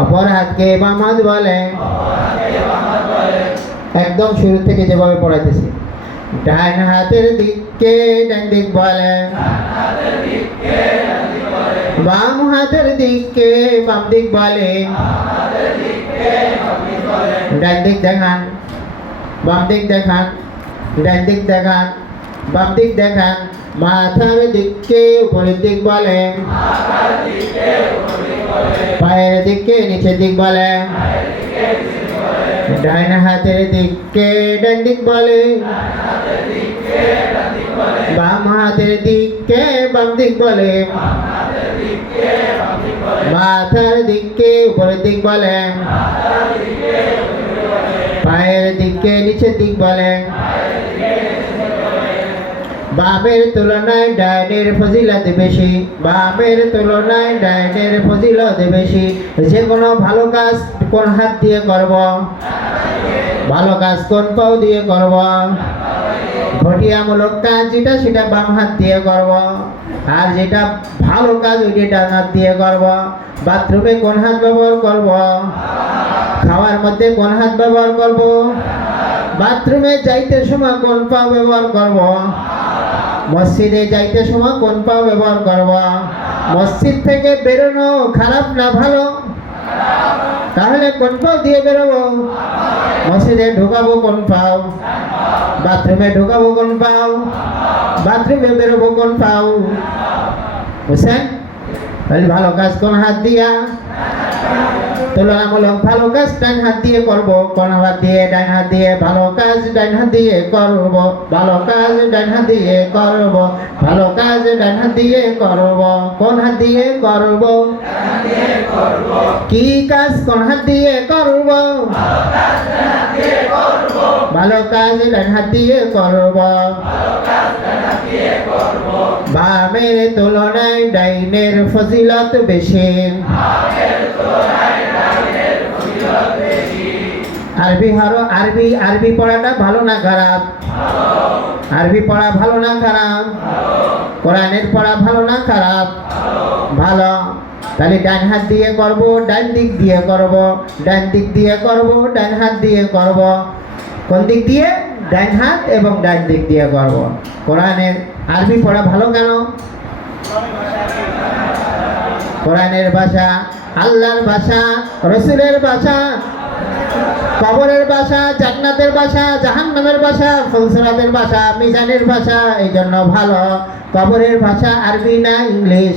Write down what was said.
অপর হাতকে বাম হাত বলে। একদম শুরু থেকে যেভাবে পড়াইতেছি। ডান হাতের দিককে ডান দিক বলে। বাম হাতের দিককে বাম দিক বলে। ডান দিক দেখান। বাম দিক দেখান। ডান দিক দেখান। বাম দিক দেখান। মাথার দিককে উপরের দিক বলে। পায়ের দিককে নিচের দিক বলে ডান হাতের দিককে ডান দিক বলে বাম হাতের দিককে বাম দিক বলে মাথার দিককে উপরের দিক বলে পায়ের দিককে নিচের দিক বলে বামের তুলনায় ডাইনের ফজিলত বেশি বামের তুলনায় ডাইনের ফজিলত বেশি। যে কোনো ভালো কাজ কোন হাত দিয়ে করব? ভালো কাজ কোন পাও দিয়ে করব? ঘটিয়ামূলক কাজ যেটা, সেটা বাম হাত দিয়ে করব। আর যেটা ভালো কাজ, ওইটা ডান হাত দিয়ে করব। বাথরুমে কোন হাত ব্যবহার করব? খাওয়ার মধ্যে কোন হাত ব্যবহার করব? বাথরুমে যাইতে সময় কোন পা ব্যবহার করব? মসজিদে যাইতে সময় কোন পা ব্যবহার করবা? মসজিদ থেকে বেরোনো খারাপ না ভালো? তাহলে কোন পাও দিয়ে বেরোবো? মসজিদে ঢুকাবো কোন পাও বাথরুমে ঢুকাবো কোন পাও বাথরুমে বেরোবো কোন পাও বুঝছেন? তাহলে ভালো কাজ কোন হাত দিয়া? তুলনামূলক ভালো কাজ ডান হাত দিয়ে করব কোন হাত দিয়ে ডান হাত দিয়ে ভালো কাজ ডান হাত দিয়ে করব, ভালো কাজ ডান হাত দিয়ে করব, ভালো কাজ ডান হাত দিয়ে করব, কোন হাত দিয়ে করব? কি কাজ কোন হাত দিয়ে করব? ভালো কাজ ডান হাত দিয়ে করব। বামের তুলনায় ডাইনের ফজিলত বেশি। আরবি হারো, আরবি আরবি পড়াটা ভালো না খারাপ? আরবি পড়া ভালো না খারাপ? কোরআনের পড়া ভালো না খারাপ? ভালো। তাহলে ডান হাত দিয়ে করব, ডান দিক দিয়ে করব, ডান দিক দিয়ে করব, ডান হাত দিয়ে করব। কোন দিক দিয়ে? ডান হাত এবং ডান দিক দিয়ে করব। কোরআনের আরবি পড়া ভালো কেন? কোরআনের ভাষা আল্লাহর ভাষা, রসুলের ভাষা কবরের ভাষা, জান্নাতের ভাষা, জাহান্নামের বাসা ফুলসরাতের বাসা মিজানের ভাষা এই জন্য ভালো। কবরের ভাষা আরবি না ইংলিশ?